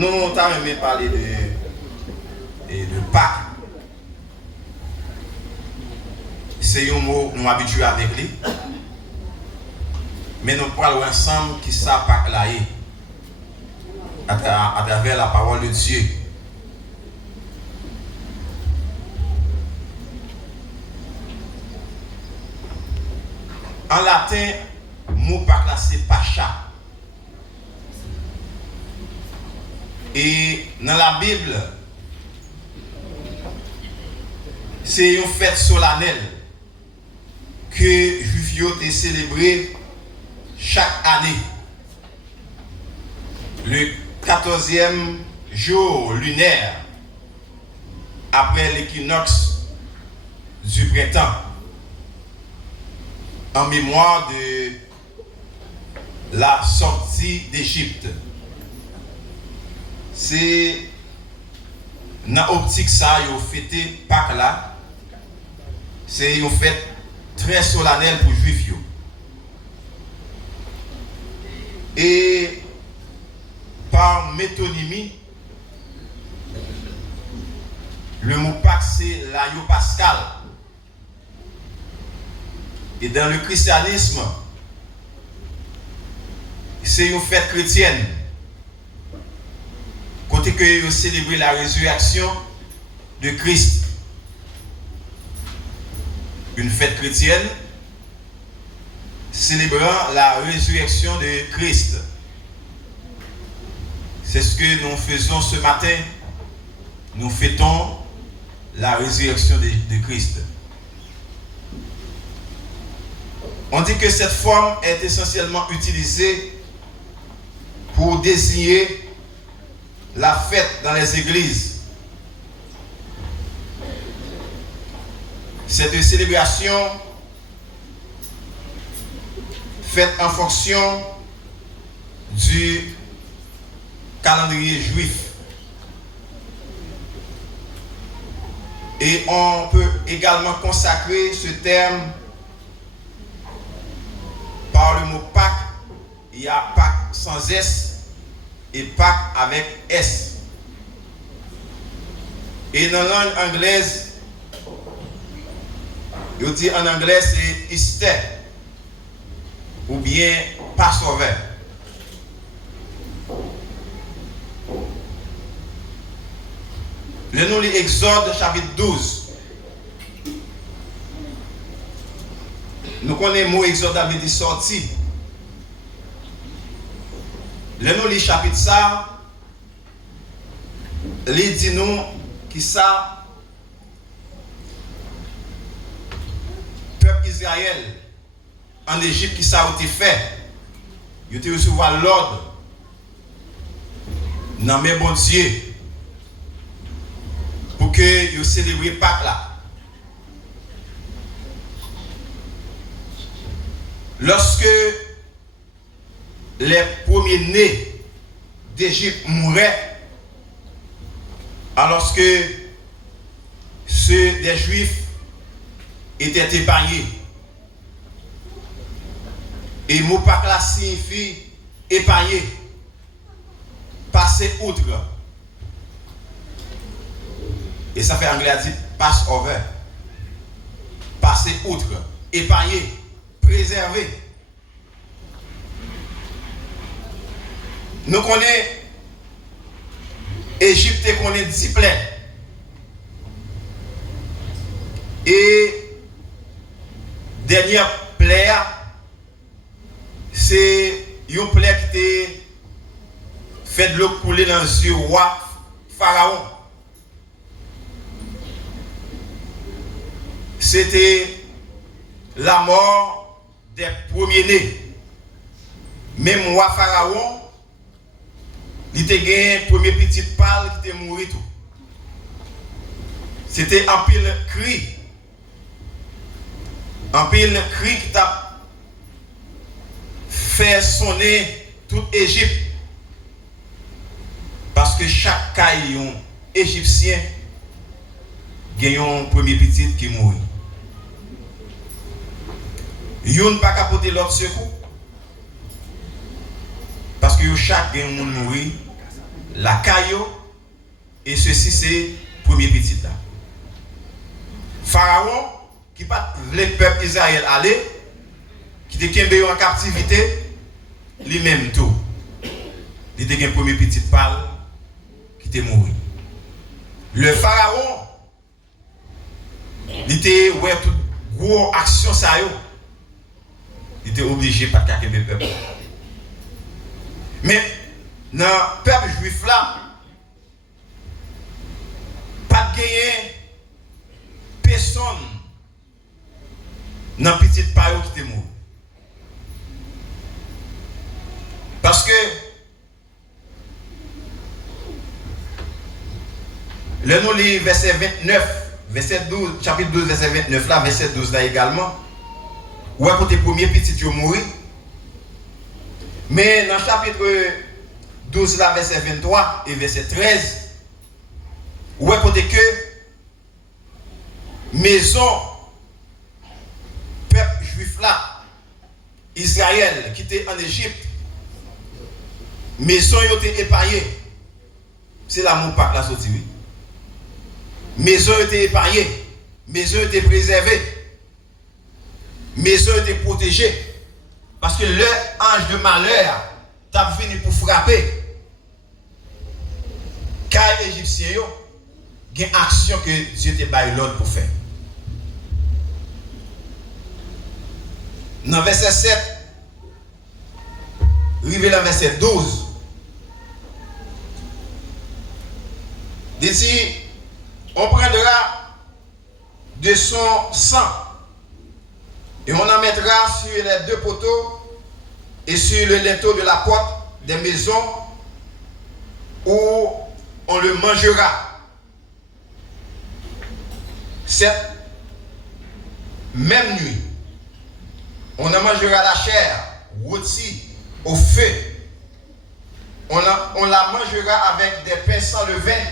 nous avons parlé de Pâques. C'est un mot nous habitués avec lui. Mais nous parlons ensemble qui ça Pâques là est à travers la parole de Dieu. En latin, le mot Pâques là c'est Pacha. Et dans la Bible, c'est une fête solennelle que les Juifs ont célébré chaque année. Le 14e jour lunaire après l'équinoxe du printemps, en mémoire de la sortie d'Égypte. C'est dans l'optique ça, ils ont fêté Pâques là. C'est une fête très solennelle pour les Juifs. Et par métonymie, le mot Pâques c'est l'Aïo Pascal. Et dans le christianisme, c'est une fête chrétienne. Côté que vous célébrez la résurrection de Christ. Une fête chrétienne célébrant la résurrection de Christ. C'est ce que nous faisons ce matin. Nous fêtons la résurrection de Christ. On dit que cette forme est essentiellement utilisée pour désigner la fête dans les églises. Cette célébration faite en fonction du calendrier juif. Et on peut également consacrer ce terme par le mot Pâques. Il y a Pâques sans S et Pâques avec S. Et dans la langue anglaise, on dit en anglais c'est Easter ou bien Passover. Le nom de Exode chapitre 12. Nous connaissons le mot Exode avait dit sorti. Le nom du chapitre ça, il dit nous qui ça, peuple Israël en Égypte qui ça a été fait, il a recevoir l'ordre, dans mes bon Dieu, pour que vous célébriez Pâques là. Lorsque les premiers-nés d'Égypte mouraient, alors que ceux des Juifs étaient épargnés. Et le mot Pâques là signifie épargner, passer outre. Et ça fait anglais dit pass over. Passer outre, épargner, préserver. Nous connaissons Égypte et connaissons 10 plaies. Et dernière plaie, c'est une plaie qui était faite de l'eau couler dans les yeux roi Pharaon. C'était la mort des premiers-nés. Même roi Pharaon, il était gagné premier petit pâle qui était mort tout. C'était un pile cri. Un pile cri qui t'a fait sonner toute Égypte. Parce que chaque caillon égyptien gagne un premier petit qui mourit. Yon pas capoter l'autre secours. Parce que chaque gagne un mourir la caillou, et ceci c'est premier petit là. Pharaon, qui pas le peuple Israël aller, qui était en captivité, lui-même tout. Il était un premier petit pâle qui était mort. Le pharaon, il était ouais toute grosse action ça yo. Il était obligé de pas de le peuple. Mais dans le peuple juif là, pas de gagner personne dans le petit pâle qui était mort. Parce que le nous lit verset 29, verset 12, chapitre 12, verset 29 là, verset 12 là également. Où est côté premier petit qui est mort. Mais dans le chapitre 12 là, verset 23 et verset 13, où est côté que maison, peuple juif là, Israël qui était en Égypte, maison yo été épargnée. C'est l'amour pas la sortie. Maison était épargnée, maison était préservée, maison était protégée. Parce que le ange de malheur t'a venu pour frapper. Car les Égyptiens, il y a une action que Dieu t'a donné l'ordre pour faire. Dans verset 7, arrivé dans verset 12, d'ici, on prendra de son sang et on en mettra sur les deux poteaux et sur le linteau de la porte des maisons où on le mangera. Cette même nuit, on en mangera la chair rôtie au feu. On la mangera avec des pains sans levain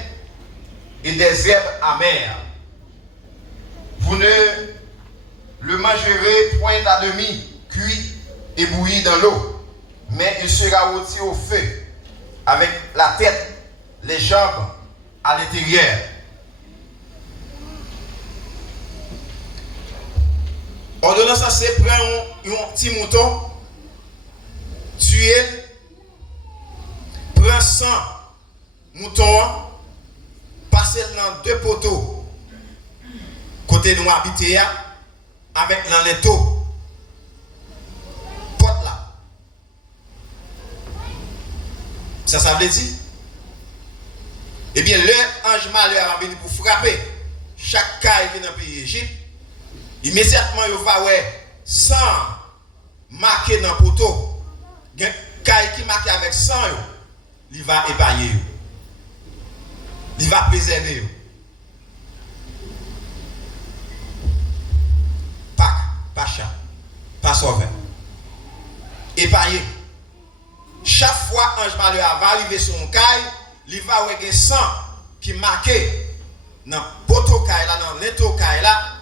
et des herbes amères. Vous ne le mangerez point à demi, cuit et bouilli dans l'eau, mais il sera rôti au feu, avec la tête, les jambes à l'intérieur. Ordonnance, c'est prendre un petit mouton, tuer, prendre 100 moutons, passer dans deux poteaux, côté nous habiter avec l'enleto, porte là. Ça veut dire? Eh bien, le ange malheur a venu pour frapper chaque caille qui est dans le pays Égypte. Immédiatement, il va sans marquer dans le poteau. Caille qui marque avec 100, il va épargner. Il va préserver. Pas chat, pas sauveur. Épargner. Chaque fois ange malheur va arriver sur un caille, il va avoir un sang qui marque dans le poteau caille là, dans l'étau caille là.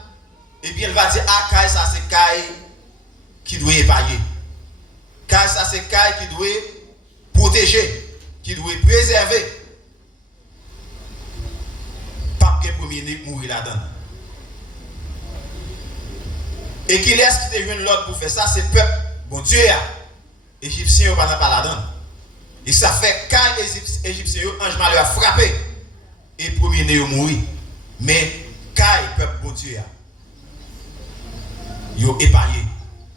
Et bien il va dire, ah, caille ça c'est caille qui doit épargner. Caille ça c'est caille qui doit protéger, qui doit préserver. Pas que premier né mourir là-dedans. Et qui laisse qui te joindre l'autre pour faire ça, c'est peuple. Bon Dieu, Égyptiens ne pas là-dedans. Et ça fait quand les Égyptiens, ange malheur a frappé, et premier né mourir. Mais quand peuple bon Dieu, ils ont épargné.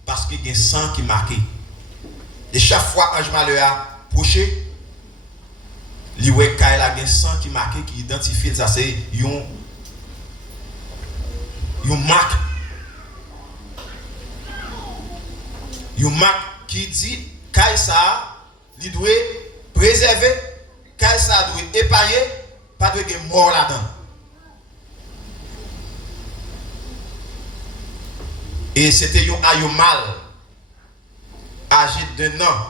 Parce qu'il y a un sang qui est marqué. Et chaque fois ange malheur a approché, il y a un sang qui est marqué, qui identifie ça, c'est une marque. Une marque qui dit que ça, il doit préserver, que ça doit épargner, pas de mort là-dedans. Et c'était un animal âgé d'un an,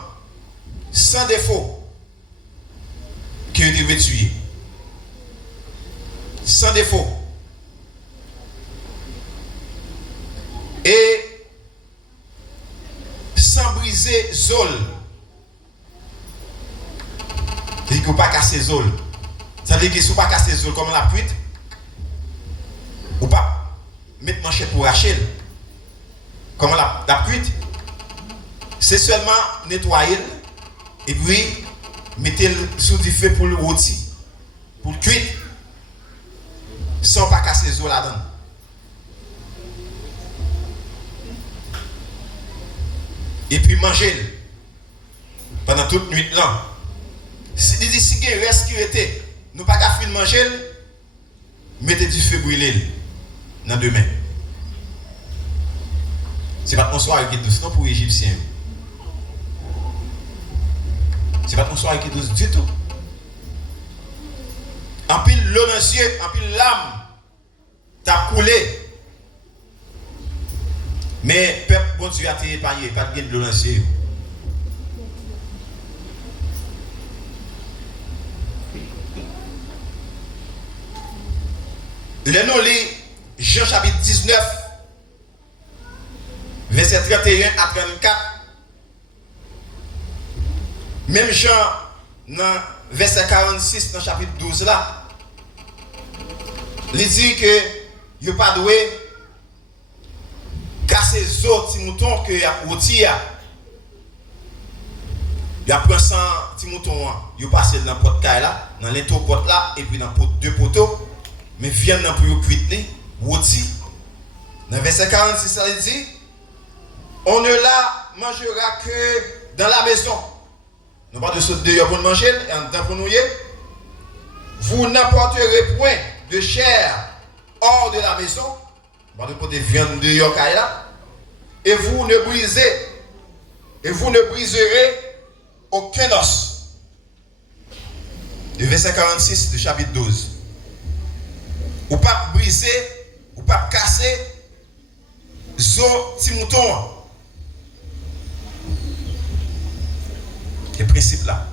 sans défaut, qui devait tuer. Sans défaut. Et sans briser Zol. dit que pas casser zol. Ça veut dire que si vous pas casser zol comme la cuite, ou pas mettre manchette pour racher. Comment la cuite, c'est seulement nettoyer et puis mettez sous du feu pour le rôti, pour le cuire, sans pas casser les os là-dedans. Et puis manger pendant toute nuit là. Si il y a reste qui était, nous pas qu'à finir manger, mettez du feu brûlé dans deux mains. C'est pas ton soir qui est douce, non pour les Égyptiens. C'est pas ton soir qui est douce du tout. En pile l'eau dans les yeux, en pile l'âme, t'as coulé. Mais peuple, bon Dieu a été épargné, pas de l'eau dans les yeux. Le nom lit Jean chapitre 19, verset 31 à 34. Même Jean, dans verset 46, dans chapitre 12 là, il dit que il n'y a pas doué casser les autres petits moutons que y a rôti. Il a pris 100 petits moutons, il a passé dans le pot là, dans les pot là, et puis dans deux poteaux. Mais viennent dans pour cuire, rôti. Dans verset 46, il dit, on ne la mangera que dans la maison. Nous pas de sauter dehors pour manger, et en dedans pour nous. Vous n'apporterez point de chair hors de la maison. Pas de porter viande dehors là. Et vous ne briserez aucun os. Le verset 46 du chapitre 12. Ou pas briser, ou pas casser, zo petit mouton. Le principe là.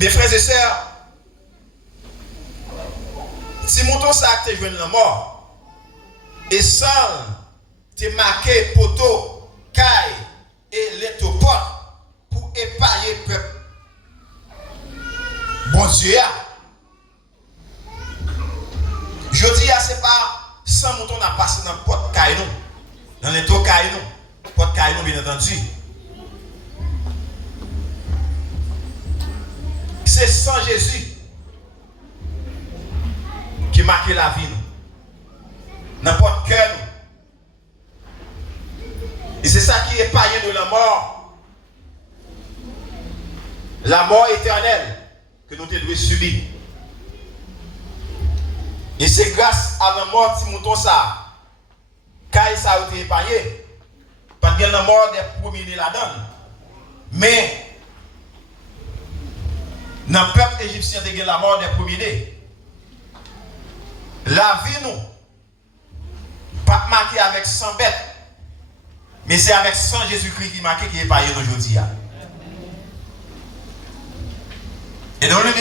Mes frères et sœurs, si mouton ça a été joué la mort, et sans te marqué poteau, caille et l'étoport pour épargner le peuple. Bon Dieu, je dis, c'est pas sans mouton à passer dans le pot caille, dans l'étau caille, pot caille, bien entendu. C'est sans Jésus qui marque la vie. N'importe quel. Et c'est ça qui est païen de la mort. La mort éternelle que nous devons subir. Et c'est grâce à la mort de mouton ça. Car ça a été épargné. Parce que la mort des premiers là-dedans. Mais dans le peuple égyptien, il y a la mort des premiers-nés. La vie, nous, pas marquée avec 100 bêtes, mais c'est avec 100 Jésus-Christ qui est marqué, qui est païen aujourd'hui. Et dans le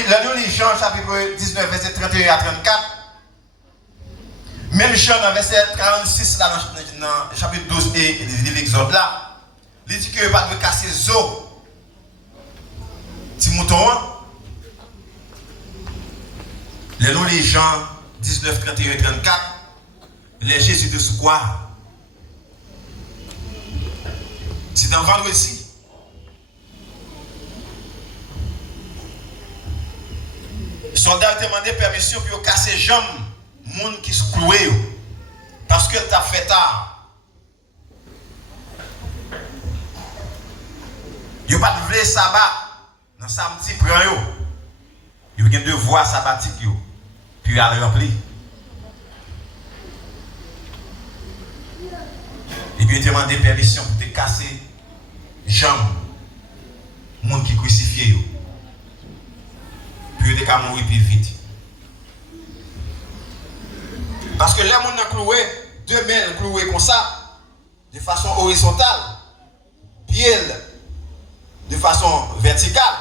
Jean, chapitre 19, verset 31 à 34, même Jean, dans verset 46, là, dans le chapitre 12 et de l'Exode, là, il dit qu'il n'y a pas de casser les os. Petit mouton, le nom des Jean 19, 31 et 34, les Jésus de sous quoi? C'est un vendredi. Les soldats ont demandé permission pour casser les jambes des gens qui se clouaient. Parce que tu as fait tard. Il n'y a pas de vrai sabbat dans samedi prend. Il y a un devoir sabbatique. Puis à remplir. Et puis il demandé permission pour te casser les jambes des gens qui crucifient. Puis il te mourir plus vite. Parce que les gens qui ont cloué, deux mains clouées comme ça, de façon horizontale, pied de façon verticale,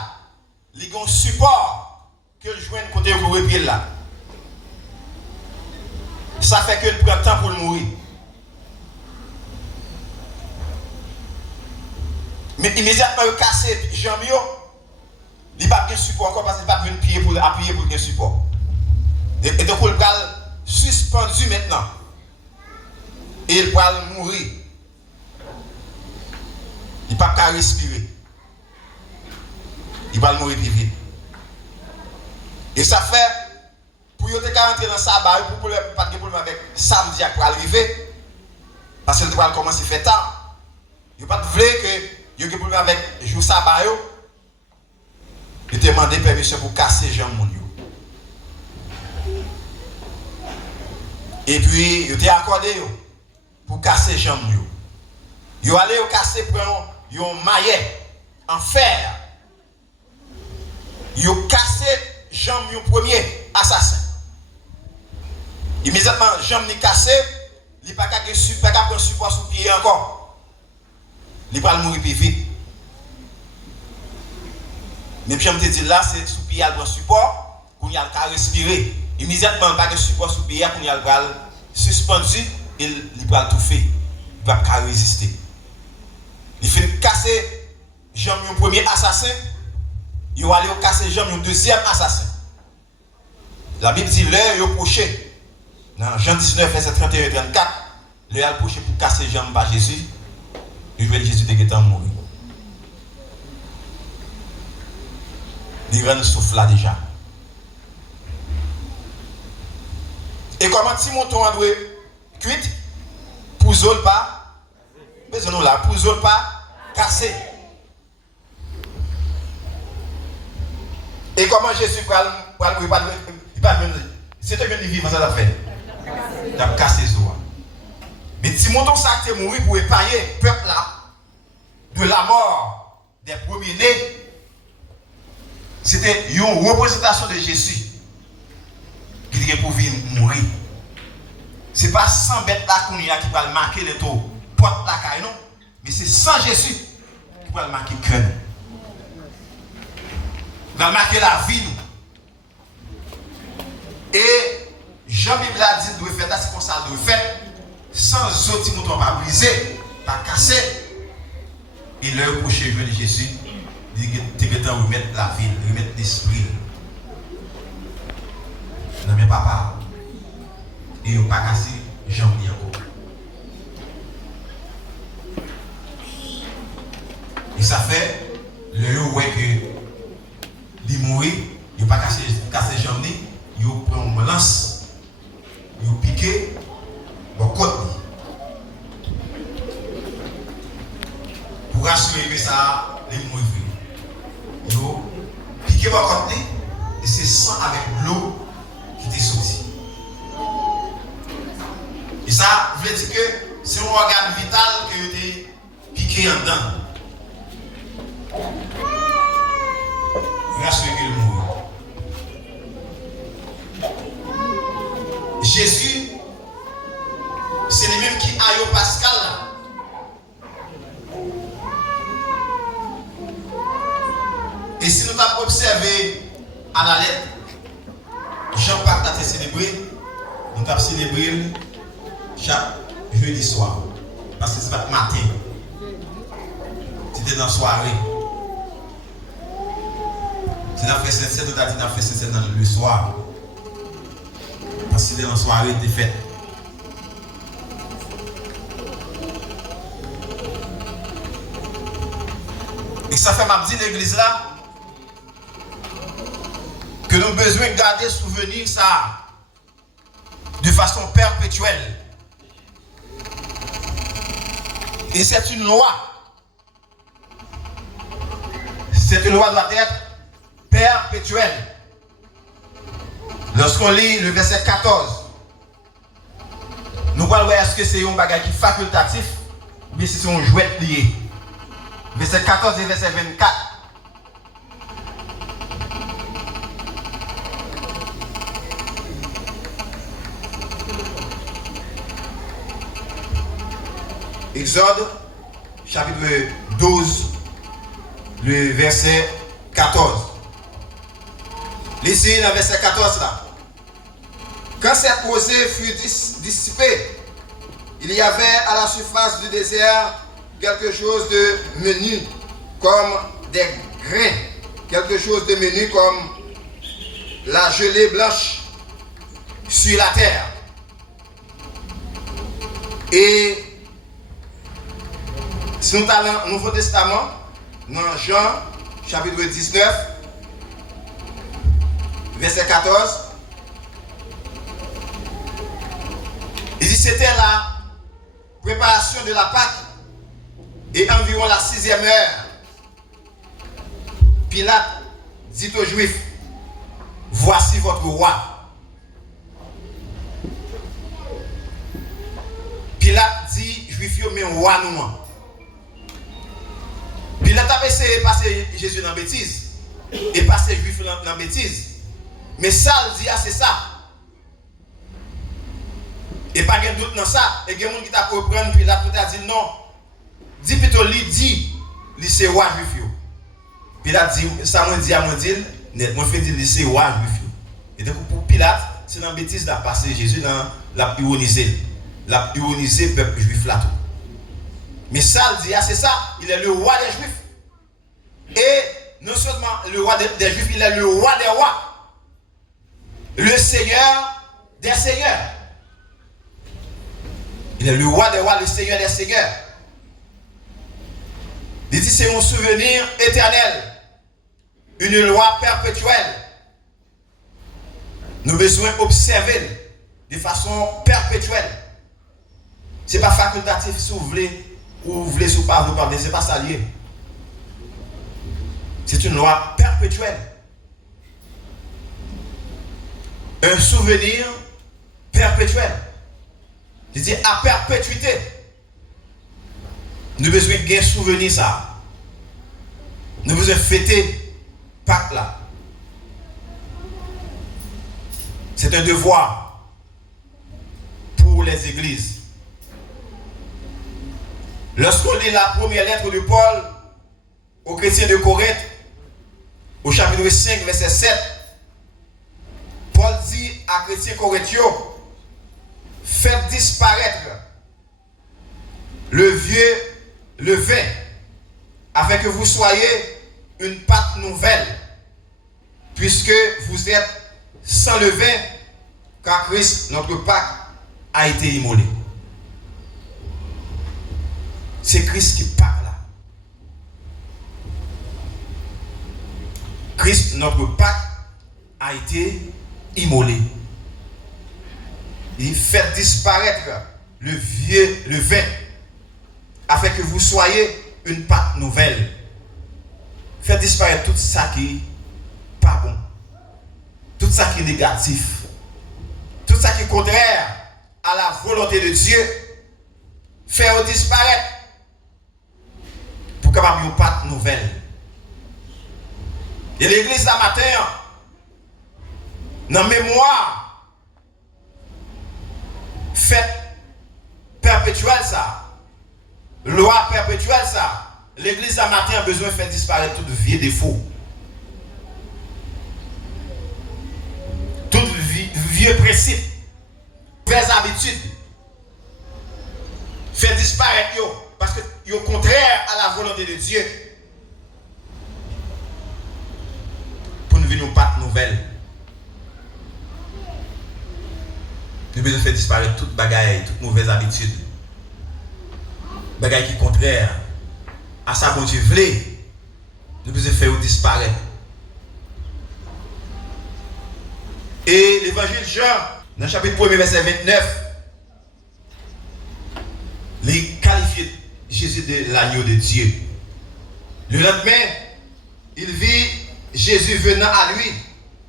ils ont un support que le joint côté cloué pied là. Ça fait que le prend temps pour le mourir. Mais immédiatement, il casse les jambes, Il n'a pas de support encore parce qu'il n'a pas de pied pour appuyer pour le support. Et donc, il va suspendu maintenant. Et il va mourir. Il ne peut pas respirer. Il va mourir plus vite. Et ça fait, pour qu'il rentrer dans sa barre, pour ne pas de problème avec samedi pour arriver, parce qu'il va commencer à faire tard. Il n'y a pas de vrai que il y a des problèmes avec le jour sabbat. Il te demandé permission pour casser les jambes. Et puis, il t'a accordé pour casser les jambes. Il allé casser pour un maillet en fer. Il a cassé les jambes du premier assassin. Immédiatement, les jambes sont cassées, il n'y a pas de support sous pied encore. Il va mourir plus vite. Même si je te dis là, c'est sous pied, il y a support, qu'on y a respirer. Immédiatement, pas de support sous pied, qu'on y a suspendu, il va tout faire. Il va pas résister. Il fait casser les jambes du premier assassin, il va aller casser les jambes du deuxième assassin. La Bible dit l'heure est approchée. Dans Jean 19, verset 31 et 34, l'heure est approchée pour casser les jambes par Jésus. Le jour de Jésus est mort. Il va nous souffler là déjà. Et comment si mon ton a doué cuite, pour zol pas, mais non là, pour zol pas, cassé. Et comment Jésus il va venir, c'est un bien vivre, ça l'a fait. Il a cassé Zoa. Mais si mon ton ça a mourir pour épargner le peuple là, de la mort des premiers-nés, c'était une représentation de Jésus qui dit pour vivre mourir. Ce n'est pas 100 bêtes là qu'on y a qui va marquer les taux, porte la caille, non. Mais c'est sans Jésus qui va marquer le cœur. Il va marquer la vie. Et Jean-Bible a dit de faire c'est comme ça, de faire sans autre qui ne pas brisé, pas cassé. Et leur coucher de Jésus, il est temps de remettre la vie, remettre l'esprit. Non mais papa, et il n'a pas cassé Jean-Bible encore. Et ça fait, le ouais que il mourit, il n'a pas cassé Jean-Bible, il prend une lance, il piqué, bon côté. Pour assurer que ça, les mourir. Il piqué bon côté, et c'est sang avec l'eau qui était sorti. Et ça veut dire que c'est un organe vital que tu es piqué en dedans. Rassurez qu'il mourit. Jésus, c'est le même qui a eu Pascal là. Et si nous avons observé à la lettre, Jean-Paul a célébré, nous avons célébré chaque jeudi soir. Parce que c'est pas matin. C'était dans la soirée. C'est dans le fait nous avons dit dans le fait dans le soir. Parce que c'était dans la soirée de fête. Et ça fait ma petite l'église là. Que nous avons besoin de garder souvenir ça de façon perpétuelle. Et c'est une loi. Cette loi doit être perpétuelle. Lorsqu'on lit le verset 14, nous voyons est-ce que c'est un bagage qui est facultatif ou bien si c'est un jouet lié. Verset 14 et verset 24. Exode, chapitre 12, le verset 14. Lisez le verset 14 là. Quand cette rosée fut dissipée, il y avait à la surface du désert quelque chose de menu, comme des grains quelque chose de menu comme la gelée blanche sur la terre. Et si nous allons au Nouveau Testament, dans Jean chapitre 19, verset 14, il dit c'était la préparation de la Pâque et environ la 6e heure. Pilate dit aux Juifs, voici votre roi. Pilate dit, Juifs, mais roi nous. Pilate a essayé de passer Jésus dans la bêtise et passer Juifs dans la bêtise. Mais ça, il dit, c'est ça. Et pas de doute dans ça. Et il y a des gens qui t'a compris, Pilate a dit non. Dis plutôt, il dit, c'est roi Juif. Pilate dit, ça m'a dit à moi dire, net, moi fais dire, c'est roi Juif. Et donc pour Pilate, c'est dans la bêtise de passer Jésus dans la ironiser. La ironiser le peuple juif là. Mais ça, il dit, c'est ça, il est le roi des Juifs. Et non seulement le roi des Juifs, il est le roi des rois. Le Seigneur des seigneurs. Il est le roi des rois, le Seigneur des seigneurs. Il dit, c'est un souvenir éternel. Une loi perpétuelle. Nous avons besoin d'observer de façon perpétuelle. Ce n'est pas facultatif si vous voulez ou vous voulez ou pas vous parler, ce n'est pas ça lié. C'est une loi perpétuelle. Un souvenir perpétuel. Je dis à perpétuité. Nous avons besoin de souvenir ça. Nous avons besoin de fêter Pâques là. C'est un devoir pour les églises. Lorsqu'on lit la première lettre de Paul aux chrétiens de Corinthe, au chapitre 5, verset 7, Paul dit à chrétiens corinthiens, faites disparaître le vieux levain, afin que vous soyez une pâte nouvelle, puisque vous êtes sans levain, car Christ, notre Pâque, a été immolé. C'est Christ qui parle là. Christ, notre Pâque, a été immolé. Il fait disparaître le vieux levain, afin que vous soyez une pâte nouvelle. Faites disparaître tout ça qui n'est pas bon, tout ça qui est négatif, tout ça qui est contraire à la volonté de Dieu. Faire disparaître pour capable une pâte nouvelle. Et l'église la matin, dans mémoire, fête perpétuelle ça. Loi perpétuelle ça. L'église à matin a besoin de faire disparaître tout vieux défaut. Tout vieux principe. Vieilles habitudes. Faire disparaître yo. Parce que yo contraire à la volonté de Dieu. Pour nous venir une pâte nouvelle. Nous devons faire disparaître toute bagaille, toute mauvaise habitude. Bagaille qui est contraire à sa bon Dieu voulait, nous devons faire disparaître. Et l'évangile Jean, dans le chapitre 1, verset 29, il qualifie Jésus de l'agneau de Dieu. Le lendemain, il vit Jésus venant à lui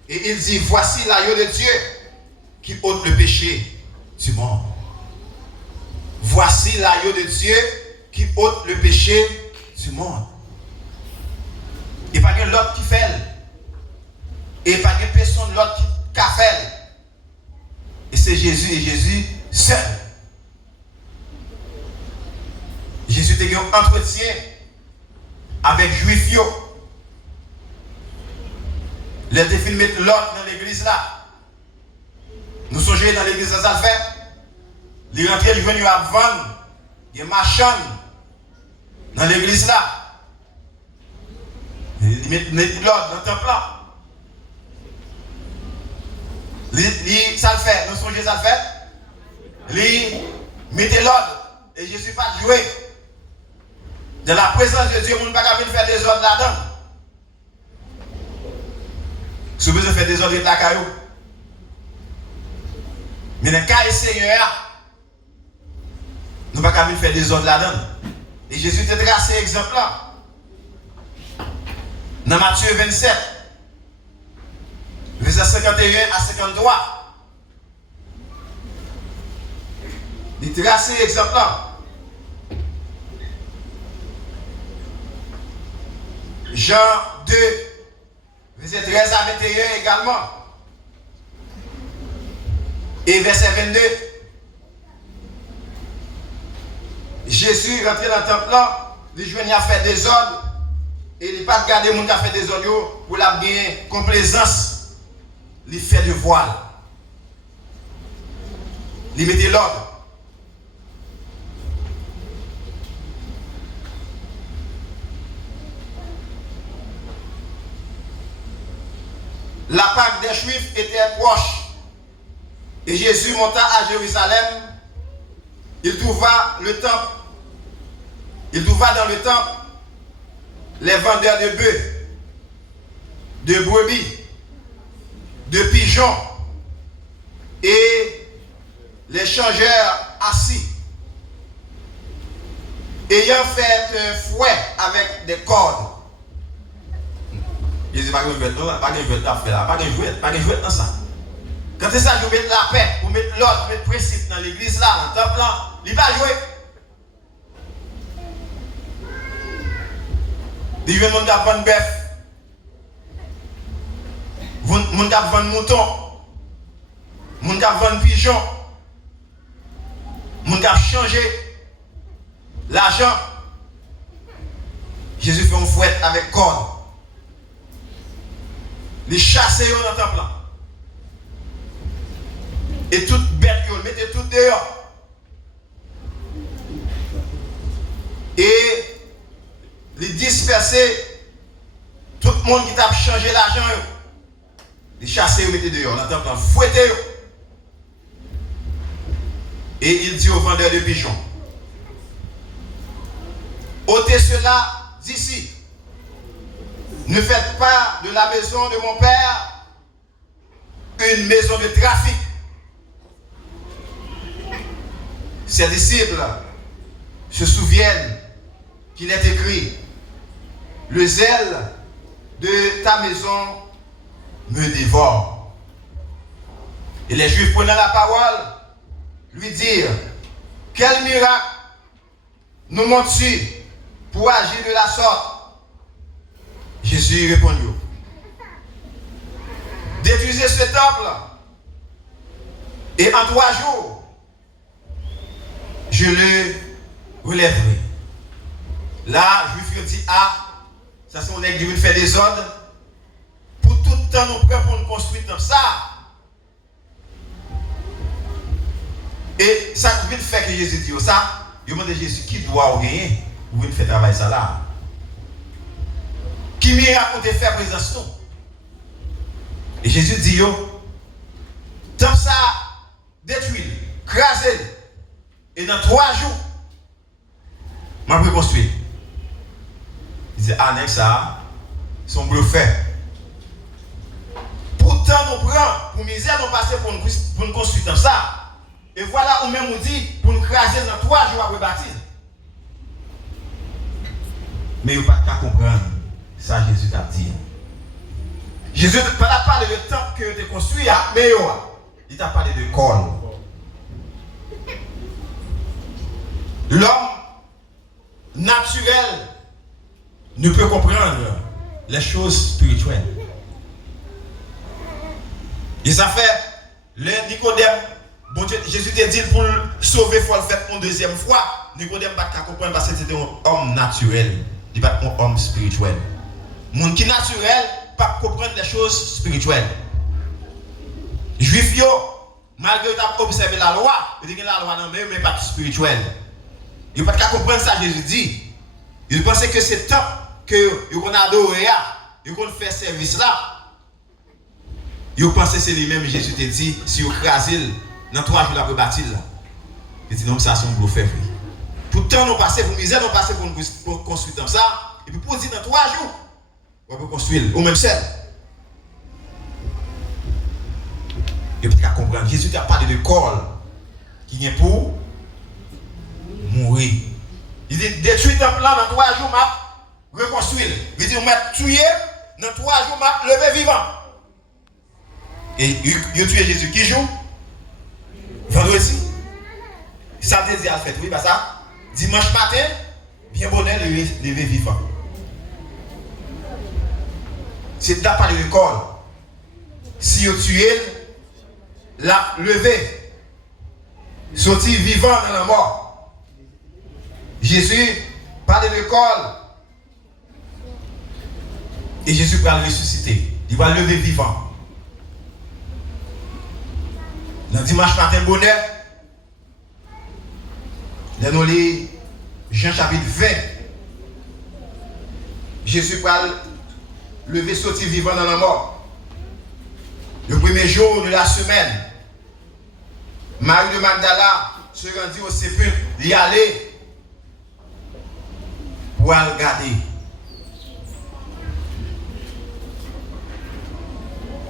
et il dit, voici l'agneau de Dieu qui ôte le péché du monde. Voici l'agneau de Dieu qui ôte le péché du monde. Il n'y a pas l'autre qui fait. Et il n'y a pas personne l'autre qui a fait. Et c'est Jésus et Jésus seul. Jésus a eu un entretien avec les Juifs. Les défis mettre l'autre dans l'église là. Nous sommes dans l'église de Zalfer. Les rentrées du venu à vendre. Il y a marchand dans l'église là. Il met l'ordre dans le temple là. Ça le fait, nous songez ça le fait. Il mettez l'ordre. Et je ne suis pas joué. De la présence de Dieu, on ne peut pas faire des ordres là-dedans. Si vous faire des ordres de la caillou. Mais dans le cas du Seigneur, nous ne pouvons pas faire des ordres là-dedans. Et Jésus te tracé exemple là. Dans Matthieu 27, verset 51 à 53. Il trace exemple là. Jean 2, verset 13 à 21 également. Et verset 22. Jésus rentré dans le temple là, il joignait à faire des ordres. Et il n'a pas regardé les gens qui ont fait des ordres pour la gagner complaisance. Il fait du voile. Il mettait l'ordre. La Pâque des Juifs était proche. Et Jésus monta à Jérusalem. Il trouva le temple. Il trouva dans le temple les vendeurs de bœufs, de brebis, de pigeons et les changeurs assis, ayant fait un fouet avec des cordes. Je dis pas que je vais faire, pas de jouer dans ça. Quand c'est ça, je vais mettre la paix, pour mettre l'ordre, pour mettre le principe dans l'église là, dans le temple là, il va jouer. Il vient de vendre bœuf, moun k'ap vendre mouton, moun k'ap vendre pigeon, moun k'ap changer l'argent. Jésus fait un fouet avec corde. Il chasse dans le temple. Et toute bête, il mettez tout dehors. Et il disperser tout le monde qui t'a changé l'argent. Il chasse et mettez dehors. Dans le temple, fouettez. Et il dit aux vendeurs de pigeons, ôtez cela d'ici. Ne faites pas de la maison de mon père une maison de trafic. Ses disciples se souviennent qu'il est écrit, le zèle de ta maison me dévore. Et les Juifs prenant la parole, lui dirent, quel miracle nous montres-tu pour agir de la sorte? Jésus répondit, détruisez ce temple et en 3 jours, je le relèverai. Là, je lui dis, ça c'est mon église qui fait des ordres. Pour tout le temps, nous prêts pour nous construire comme ça. Et ça vient faire que Jésus dit ça. Il demande à Jésus qui doit gagner pour venir faire travail ça là. Qui m'y raconte faire présence nous. Et Jésus dit tant ça détruit, crasé. Et dans 3 jours, je vais reconstruire. Il dit, annexe ça, son bluffeur. Pourtant, nous prenons, pour misère, nous passons pour nous construire comme ça. Et voilà, ou même on dit, pour nous craser dans 3 jours après baptême. Mais vous ne pouvez pas comprendre. Ça, Jésus t'a dit. Jésus n'a pas parlé de temple que tu as construit, mais il t'a parlé de corps. L'homme naturel ne peut comprendre les choses spirituelles. Et ça fait, le Nicodème, bon Dieu, Jésus t'a dit pour le sauver, il faut le faire une deuxième fois. Nicodème ne peut pas comprendre parce que c'était un homme naturel, il n'est pas un homme spirituel. Mon qui est naturel, pas comprendre les choses spirituelles. Juif, malgré que tu as observé la loi, il dit que la loi non mais pas spirituelle. Il ne peut pas comprendre ça, Jésus dit. Il pensait que c'est temps que vous adorez, vous fait service là. Vous pensez que c'est lui-même, Jésus te dit, si vous crasez, dans 3 jours, vous bâtir là. Il dit non, ça c'est un gros fait. Pourtant, nous passons pour misère, nous passons pour construire comme ça. Et puis pour dire dans 3 jours, on peut construire, ou même seul. Et puis, tu comprendre, Jésus t'a parlé de corps qui vient pour mourir. Il dit, détruire le temple là dans 3 jours, m'a reconstruire. Il dit, on m'a tué, dans 3 jours, m'a levé vivant. Et il a tué Jésus qui joue? Vendredi. Ça veut dire à fait, oui, pas ça? Dimanche matin, bien bonheur, levé vivant. C'est là parler de corps. Si vous tuez, la levé, sorti vivant dans la mort. Jésus parle de corps. Et Jésus va le ressusciter. Il va lever vivant. Dans dimanche matin, bonheur, dans les Jean chapitre 20, Jésus va lever sorti vivant dans la mort. Le premier jour de la semaine, Marie de Magdala se rendit au sépulcre, y aller pour aller regarder.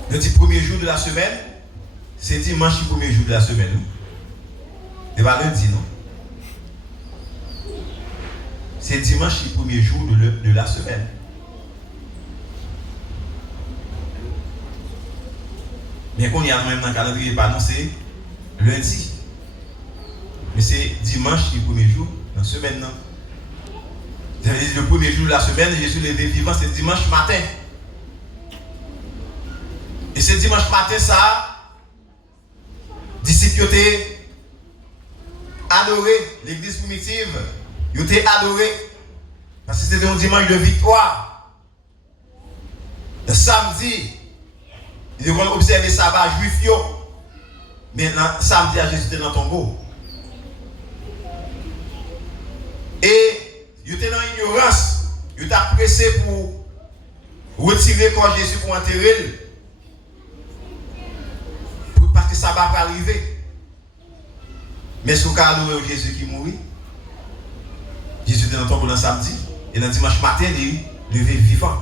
Le premier jour de la semaine, c'est dimanche le premier jour de la semaine. Et pas lundi, non? C'est dimanche le premier jour de la semaine. Mais qu'on y a même dans le calendrier, pas annoncé lundi. Mais c'est dimanche le premier jour de la semaine. Non? Le premier jour de la semaine, Jésus levé vivant, c'est dimanche matin. Et c'est dimanche matin, ça, disciples ont adoré l'église primitive. Ils ont adoré. Parce que c'était un dimanche de victoire. Le samedi, ils ont observé le sabbat juif. Mais samedi, Jésus était dans le tombeau. Et ils étaient dans l'ignorance. Ils étaient pressés pour retirer le corps de Jésus pour enterrer. Parce que ça va pas arriver. Mais ce cas de Jésus qui mourit, Jésus était dans le tombeau le samedi, et le dimanche matin, il est levé vivant.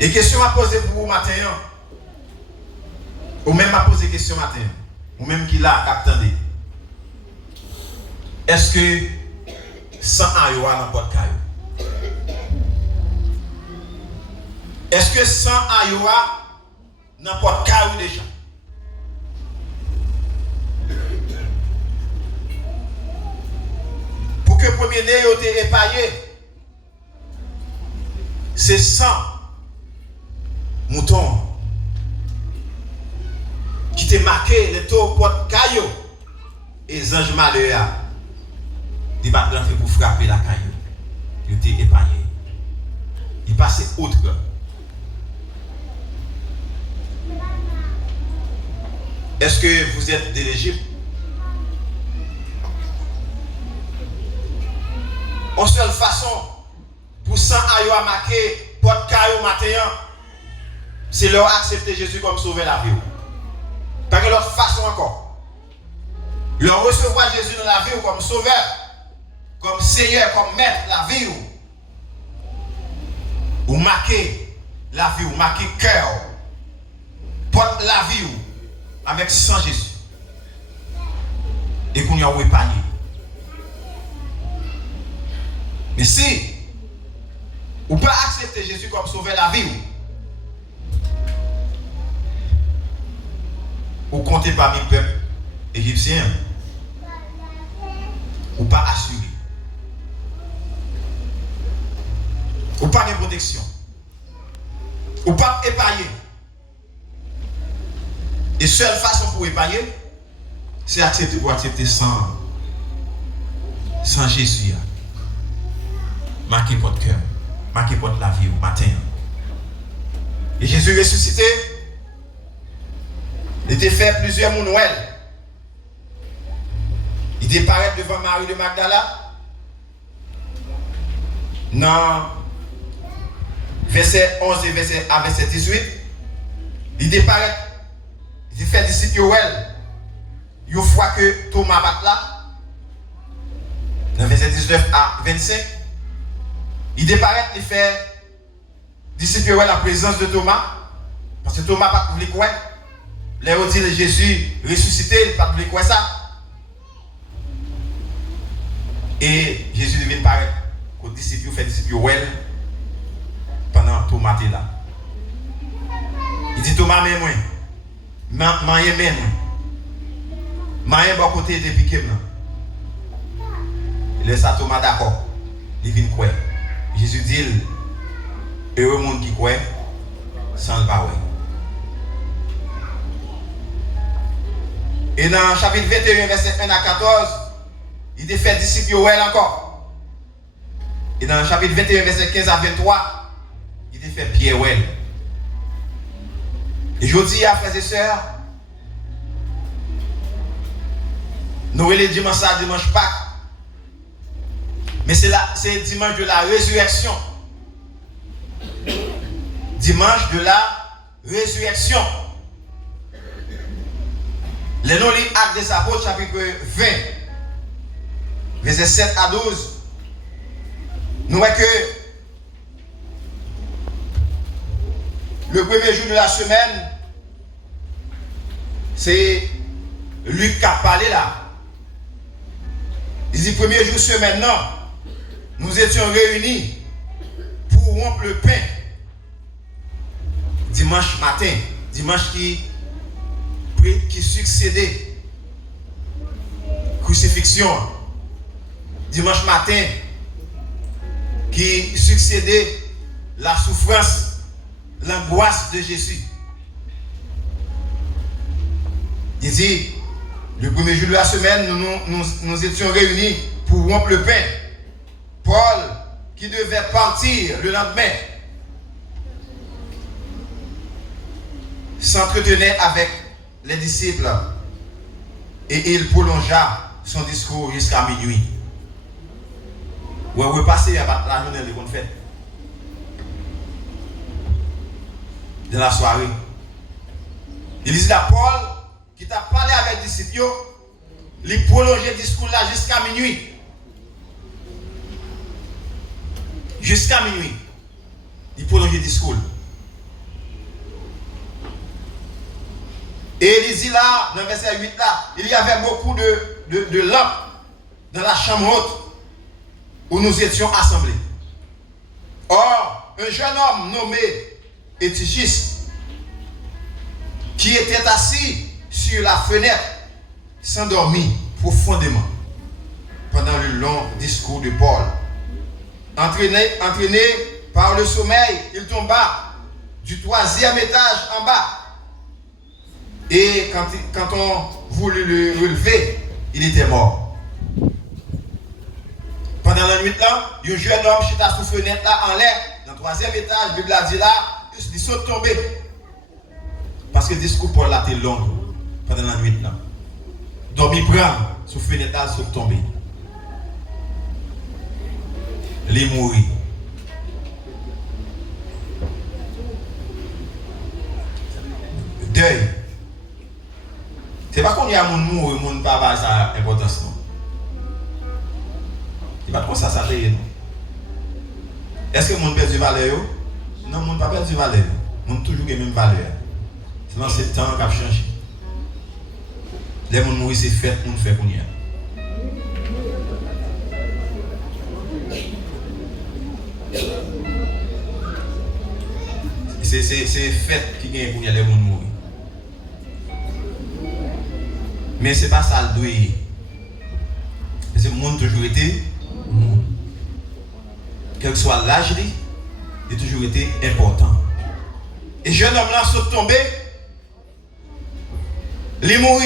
Et question à poser pour vous matin, ou même à poser question matin, ou même qui l'a attendé. Est-ce que sans ayoa dans votre caillou? Est-ce que sans ayoa n'importe caillou déjà? Pour que le premier-né ait été épaillé, c'est 100 moutons qui t'est marqué le taux porte caillou et les anges malheurs ils battent l'enfer pour frapper la caillou. Il était épaillé. Il passait autre. Est-ce que vous êtes d'éligible? En seule façon, pour 100 aïeux à marquer, porte caillou matin, c'est leur accepter Jésus comme sauveur la vie. Pas que l'autre façon encore. Leur recevoir Jésus dans la vie comme sauveur, comme Seigneur, comme maître la vie. Ou marquer la vie, ou marquer cœur. Porte la vie avec sang Jésus. Et qu'on y a épargné. Mais si ou pas accepter Jésus comme sauveur la vie, ou comptez parmi le peuple égyptien, ou pas assuré, ou pas de protection, ou pas épargné. Et seule façon pour épargner, c'est accepter pour accepter sans Jésus. Marquez votre cœur, marquez votre la vie au matin. Et Jésus ressuscité, il était fait plusieurs mois Noël. Il était paraît devant Marie de Magdala. dans verset 11 et verset 18, il déparaît, il fait disciple une fois que Thomas bat là, dans verset 19 à 25, il déparaît, il fait disciple la présence de Thomas, parce que Thomas n'a pas voulu quoi. Les dit Jésus ressuscité, il n'a pas voulu quoi ça. Et Jésus devait paraître qu'au disciple fait disciple pendant Thomas était là. Il dit Thomas, mais moi, maïe même, maïe bon côté était piqué là. Il laisse ça Thomas d'accord. Il vient quoi. Jésus dit heureux monde qui croit sans le pas. Et dans chapitre 21 verset 1 à 14, il a fait disciple encore. Et dans chapitre 21 verset 15 à 23, il a fait Pierre. Et je dis à frères et sœurs, nous les dimanche ça, dimanche Pâques. Mais c'est dimanche de la résurrection. Dimanche de la résurrection. Les noms livres Actes des Apôtres, chapitre 20, versets 7 à 12. Nous voyons que le premier jour de la semaine, c'est Luc qui a parlé là. Il dit premier jour de semaine, non. Nous étions réunis pour rompre le pain. Dimanche matin, dimanche qui succédait crucifixion. Dimanche matin qui succédait la souffrance, l'angoisse de Jésus. Il dit, le premier jour de la semaine, nous étions réunis pour rompre le pain. Paul, qui devait partir le lendemain, s'entretenait avec les disciples et il prolongea son discours jusqu'à minuit. On repasser à la journée de bonne fête. De la soirée. Il dit à Paul, qui t'a parlé avec les disciples, il prolongeait le discours là jusqu'à minuit. Jusqu'à minuit. Il prolongeait le discours. Et il dit là, dans le verset 8 là, il y avait beaucoup de lampes dans la chambre haute où nous étions assemblés. Or, un jeune homme nommé Eutychus, qui était assis sur la fenêtre, s'endormit profondément pendant le long discours de Paul. Entraîné par le sommeil, il tomba du 3e étage en bas. Et quand on voulut le relever, il était mort. Pendant la nuit là, un jeune homme qui était sous fenêtre là en l'air, dans le 3e étage, la Bible a dit là, il saute tombé. Parce que le discours Paul là était long pendant la nuit là. Donc il prend sous fenêtre là, il saute tombé. Il est mort. Deuil. C'est pas qu'on y a mon mou et mon papa ça importance non. C'est pas comme ça ça paye non. Est-ce que mon perd du valeur? Non, mon pas perd du valeur. Mon toujours la même valeur. Sinon c'est le temps qui a changé. Les gens mourir c'est fait, on fait qu'on y a. C'est fait qui gagne pour y aller les gens mourir. Mais ce n'est pas ça le doyer. Parce que le monde a toujours été monde. Quel que soit l'âge, il a toujours été important. Et jeune homme là saute tombé, il est mort.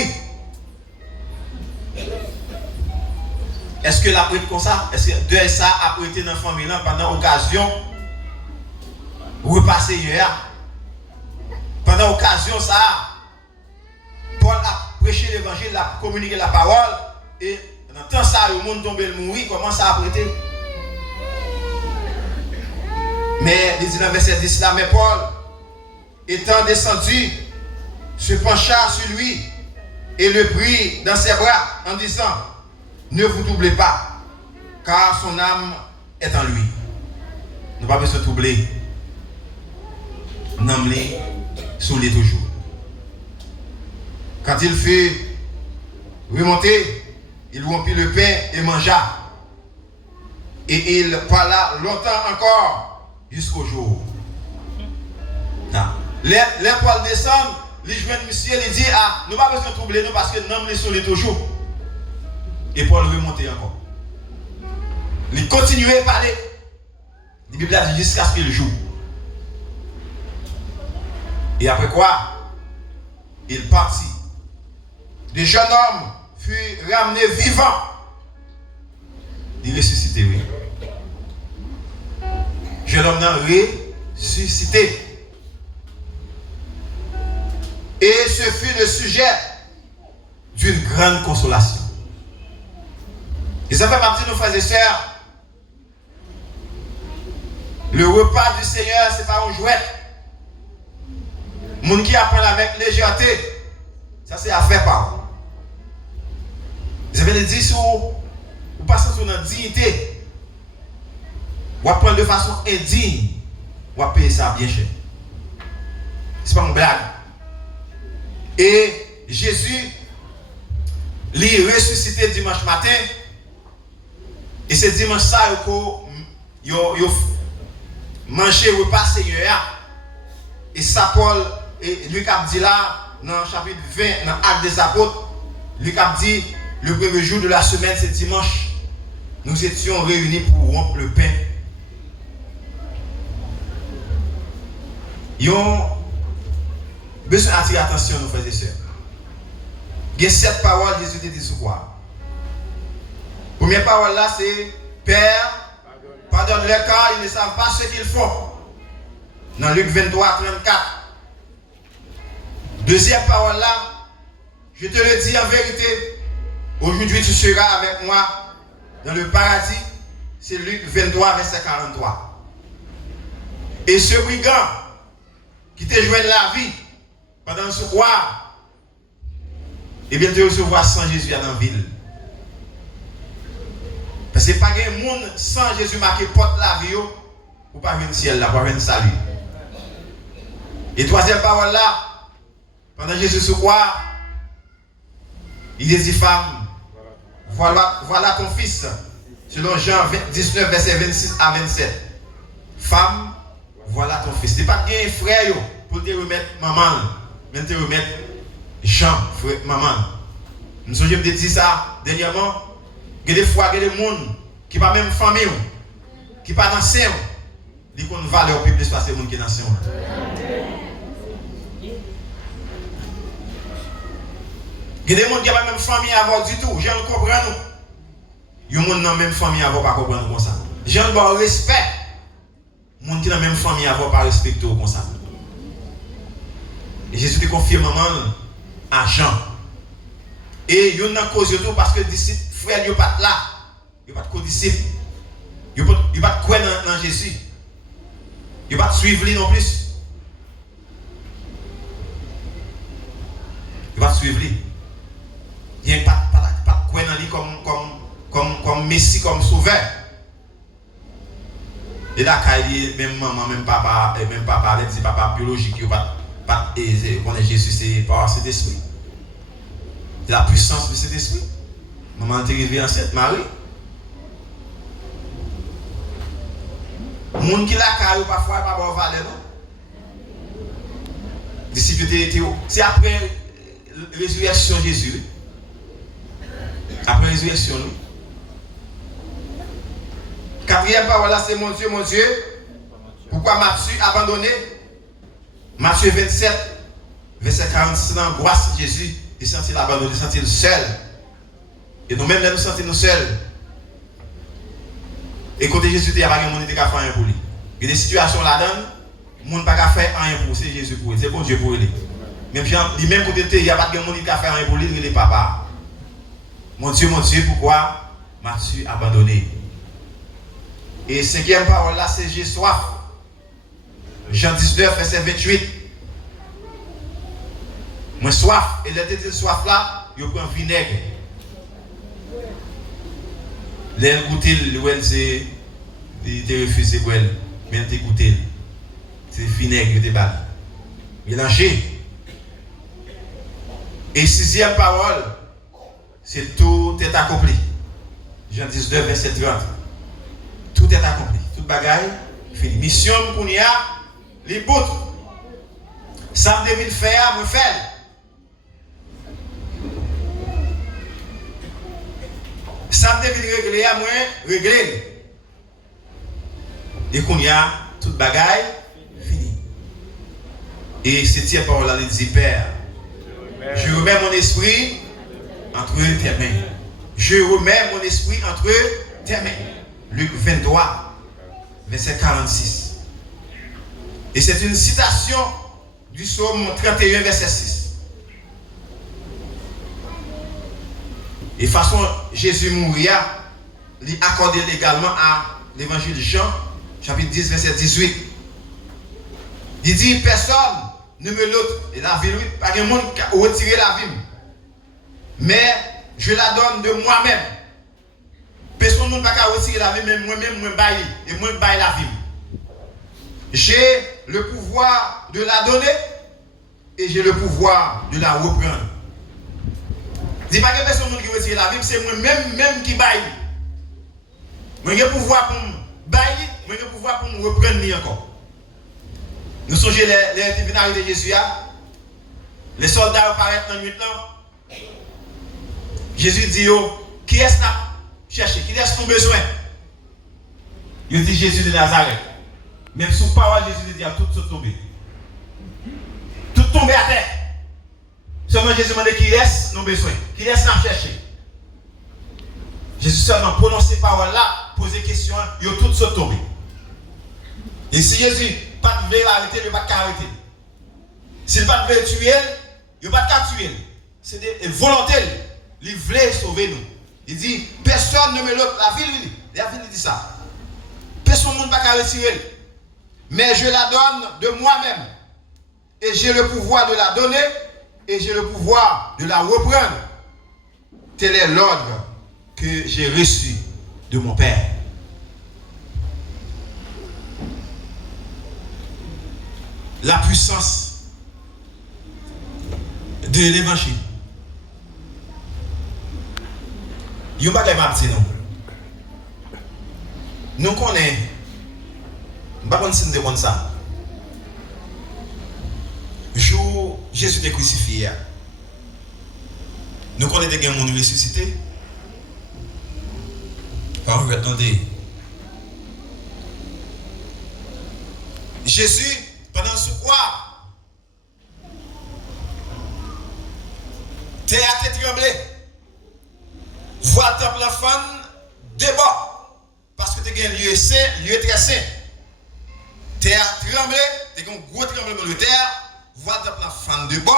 Est-ce que la prête comme ça? Est-ce que de ça a prêté dans la famille pendant l'occasion repasser hier? Pendant l'occasion ça, Paul a prêché l'évangile, il a communiqué la parole, et dans le temps ça, le monde tombé le mourir, comment ça a prêté? Mais il dit dans le verset 10 là, mais Paul, étant descendu, se pencha sur lui et le prit dans ses bras en disant, ne vous troublez pas, car son âme est en lui. Nous pas besoin de troubler. N'emmener sous les toujours. Quand il fut remonté, il rompit le pain et mangea. Et il parla longtemps encore jusqu'au jour. Les Paul descendent, les jeunes monsieur, ils disent, ah, nous pas besoin de troubler nous parce que nous sommes sur les toujours. Et Paul remontait encore. Il continuait à parler. La Bible a dit jusqu'à ce qu'il joue. Et après quoi? Il partit. Le jeune homme fut ramené vivant. Il ressuscité, oui. Le jeune homme n'a ressuscité. Et ce fut le sujet d'une grande consolation. Et ça fait partie de nos frères et sœurs. Le repas du Seigneur, ce n'est pas un jouet. Moun qui apprend avec légèreté, ça c'est affaire par. Vous avez dit, si vous passez sur notre dignité, vous apprendre de façon indigne, vous payer ça bien cher. Ce n'est pas une blague. Et Jésus, il ressuscité dimanche matin. Et c'est dimanche ça que vous mangez le repas Seigneur. Et ça, Paul, et lui qui a dit là, dans le chapitre 20, dans l'acte des apôtres, lui qui a dit, le premier jour de la semaine, c'est dimanche, nous étions réunis pour rompre le pain. Ils ont besoin d'attirer attention, nos frères et sœurs. Il y a 7 paroles, Jésus te dit sur quoi? Première parole là, c'est Père, pardonne-leur car ils ne savent pas ce qu'ils font. Dans Luc 23, 34. Deuxième parole là, je te le dis en vérité, aujourd'hui tu seras avec moi dans le paradis. C'est Luc 23, verset 43. Et ce brigand qui te joint la vie pendant le soir, eh bien tu recevras sans Jésus dans la ville. Parce que pas de monde sans Jésus marqué porte la vie ou pas venir au ciel là, pas venir salut. Et troisième parole là, pendant Jésus se croit, il dit femme, voilà ton fils, selon Jean 19, verset 26 à 27. Femme, voilà ton fils. Ce n'est pas un frère pour te remettre maman, mais te remettre Jean, frère, maman. Nous sommes dit ça dernièrement. Il y a des fois, il y a des gens qui ne sont pas même famille, qui ne sont pas dans sein, ils ont une valeur plus parce que les gens qui sont dans sein. Il y a des gens qui n'ont pas même famille à avoir du tout. Je ne comprends pas. Il y a des gens qui n'ont même famille à avoir pas comprendre comme ça. Je ne pas respect. Les gens qui n'ont même famille à avoir pas respecter comme ça. Et Jésus te confirme maman à Jean. Et il y a une cause de tout parce que les disciples, frères, ils ne sont pas là. Ils ne sont pas de disciples. Ils ne sont pas de croire dans Jésus. Ils ne sont pas de suivre lui non plus. Ils ne sont pas de suivre lui. Il n'y a pas de croire dans lui comme Messie, comme sauveur. Et là, quand il dit même maman, même papa, avec des papas biologiques, il n'y a pas de Jésus, c'est par cet esprit. C'est la puissance de cet esprit. Maman est arrivée enceinte, Marie. Les gens qui la carré parfois pas bon valeur. Disciples c'est après la résurrection de Jésus. Après la résurrection. Quatrième parole là, c'est mon Dieu, pourquoi m'as-tu abandonné? Matthieu 27, verset 46, dans grâce de Jésus, il sentit l'abandonné, il sentit seul. Et nous-mêmes, nous sentons seuls. Et côté Jésus, il n'y a pas de monde qui a fait rien pour lui. Il y a des situations là-dedans, le monde n'a pas fait rien pour lui. C'est Jésus pour lui. C'est bon Dieu pour lui. Même côté, il n'y a pas de monde qui a fait rien pour lui, il est papa. Mon Dieu, pourquoi m'as-tu abandonné? Et cinquième parole là, c'est j'ai soif. Jean 19, verset 28. Moi soif, et là, de soif là, je prends vinaigre. L'air goûter, il était refusé, mais il était goûté. C'est vinaigre, il était battu. Mélangé. Et sixième parole, c'est tout est accompli. Jean 19, verset 30. Tout est accompli. Tout bagaille, fini. Mission pour nous, les bouts. Ça me devait faire, me faire. Ça me devait régler, à moi, régler. Et qu'on y a, toute bagaille, fini. Et cette parole-là, il dit, Père, je remets mon esprit entre tes mains. Je remets mon esprit entre tes mains. Luc 23, verset 46. Et c'est une citation du psaume 31, verset 6. Et façon Jésus mourir, lui accordé également à l'évangile de Jean, chapitre 10, verset 18. Il dit, personne ne me l'autre. Et la vie, lui, pas de monde qui a retiré la vie. Mais je la donne de moi-même. Personne ne peut pas retirer la vie, mais moi-même, moi baille. Et moi, baille la vie. J'ai le pouvoir de la donner et j'ai le pouvoir de la reprendre. Dis pas que personne qui retire la vie, c'est moi-même qui baille. Moi, j'ai le pouvoir pour me bailler, moi, j'ai le pouvoir pour me reprendre encore. Nous songez les divinaires de Jésus, les soldats apparaissent dans le nuit. Jésus dit, qui est-ce que chercher? Qui est-ce qu'on a besoin? Il dit Jésus de Nazareth. Même sous parole, Jésus dit, tout tombé. Tout tombé à terre. Seulement Jésus demande qui est-ce qu'on a besoin? Qui est-ce qu'on a cherché? Jésus seulement prononce ces paroles-là, pose des questions, ils ont tout tombé. Et si Jésus pas de arrêter, il ne va pas arrêter. S'il pas de tuer, il ne va pas tuer. C'est des volontés. Il voulait sauver nous. Il dit, personne ne me l'autre. La ville dit ça. Personne ne va pas retirer. Mais je la donne de moi-même. Et j'ai le pouvoir de la donner. Et j'ai le pouvoir de la reprendre. Tel est l'ordre que j'ai reçu de mon Père. La puissance de l'évangile. Il n'y a pas de mal, non. Nous connaissons. Nous ne connaissons pas ça. Jour Jésus est crucifié. Nous connaissons des gens qui ressuscité. Par attendez. Jésus, pendant ce croix, terre a tremblé. Voix le temple la femme débat. Parce que tu as un lieu saint, lieu très saint. Terre a tremblé, tu as un gros tremblement de terre. Voix le temple la femme débat.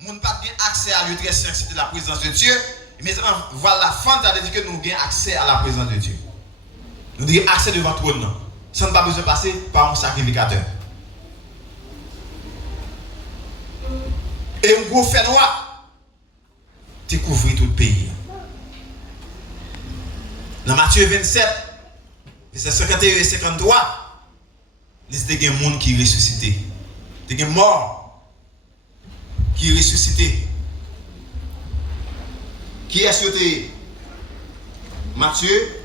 Nous n'avons pas accès à lieu très saint, c'était la présence de Dieu. Mais voilà la femme, ça veut dire que nous avons accès à la présence de Dieu. Nous avons accès devant le trône. Ça n'a pas besoin de passer par un sacrificateur. Et un gros fait noir, tu couvres tout le pays. Dans Matthieu 27, verset 51 et 53, il y a des gens qui ressuscité. Des gens morts qui ressuscité. Qui est sauté? Matthieu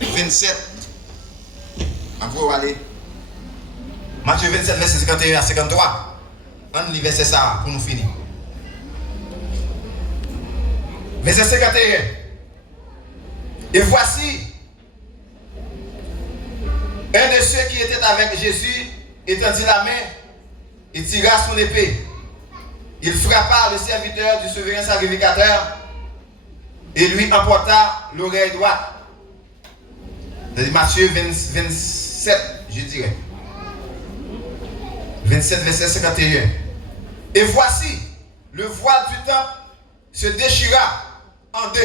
27. On va aller. Matthieu 27, verset 51 à 53. On lit verset ça pour nous finir. Verset 51. Et voici, un de ceux qui étaient avec Jésus étendit la main et tira son épée. Il frappa le serviteur du souverain sacrificateur et lui emporta l'oreille droite. C'est Matthieu 27, je dirais. 27, verset 51. Et voici, le voile du temple se déchira en deux,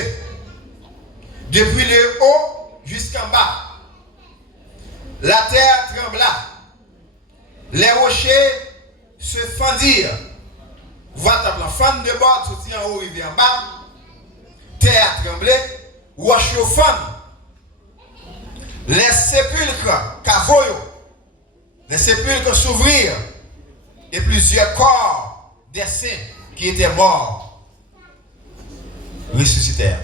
depuis le haut jusqu'en bas. La terre trembla, les rochers se fendirent. Voilà la fan de bord, sorti en haut, rivière en bas. Terre tremblée, roche au fan. Les sépulcres, cavoyo, les sépulcres s'ouvrirent et plusieurs corps des saints qui étaient morts ressuscitèrent.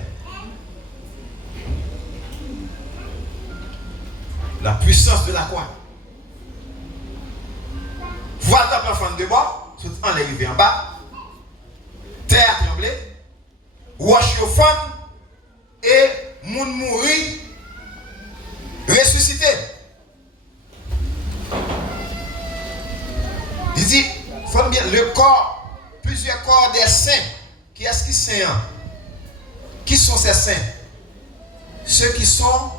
La puissance de la croix. Voilà l'enfant de bord, en arrivé en bas, terre tremblée, roche au fond, et moun mouri, ressuscité. Il dit, faut bien, le corps, plusieurs corps des saints. Qui est-ce qui est saint? Qui sont ces saints? Ceux qui sont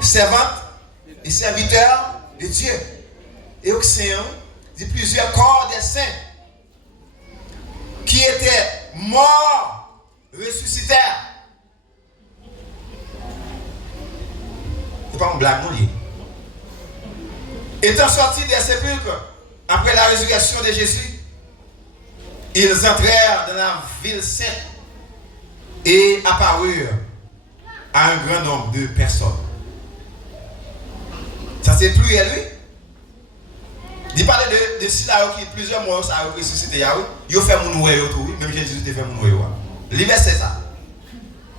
servantes et serviteurs de Dieu. Et au Seigneur, dit plusieurs corps des saints qui étaient morts, ressuscitèrent. C'est pas une blague, mon livre. Étant sortis des sépulcres après la résurrection de Jésus, ils entrèrent dans la ville sainte et apparurent à un grand nombre de personnes. Ça c'est plus à lui. Il parlait de Silaïo qui plusieurs mois ça a ressuscité. Il a fait mon oué autour, même Jésus a fait mon oué. Le verset ça.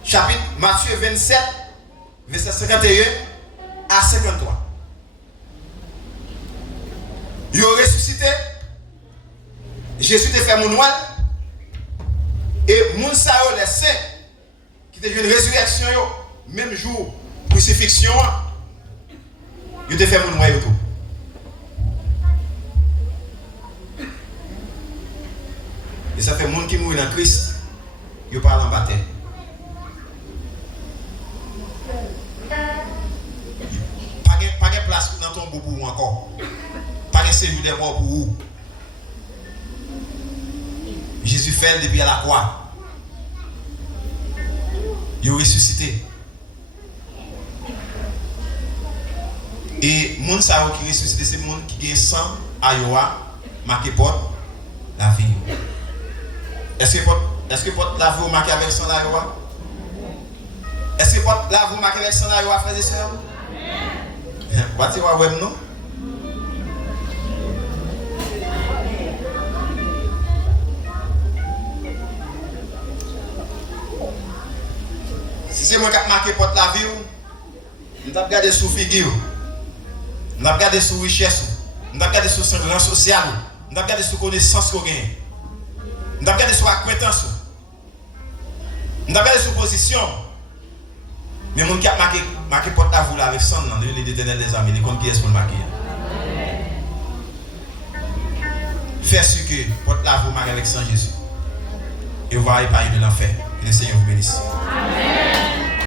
Chapitre Matthieu 27, verset 51 à 53. Il a ressuscité. Jésus a fait mon oué. Et mon sao les saints qui étaient une résurrection, même jour, crucifixion, il a fait mon oué autour. Et ça fait monde qui mourit dans Christ, il parle en baptême. Pas de place dans ton boubou encore. Pas de séjour des morts pour vous. Jésus fait depuis à la croix. Il est ressuscité. Et monde ça qui ressuscité, c'est monde qui a sang à Yoa, marqué porte la vie. Est-ce que porte la vie marqué avec sang à Yoa? Est-ce que porte la vie marqué avec sang à Yoa, frères et sœurs? Amen. Tu vois web non? Si c'est moi qui ai marqué porte la vie, nous avons regardé sous figure, nous avons regardé sous richesse, nous avons regardé sous son rang social, nous avons regardé sous connaissance qu'on gagne, nous avons regardé sous acquaintance, nous avons regardé sous position. Mais les gens qui ont marqué porte la vie avec son nom, les éternels des amis, les comptes qui est pour le marquer. Faites ce que porte la vie avec sang Jésus. Et on va épargner de l'enfer. Que le Seigneur vous bénisse. Amen.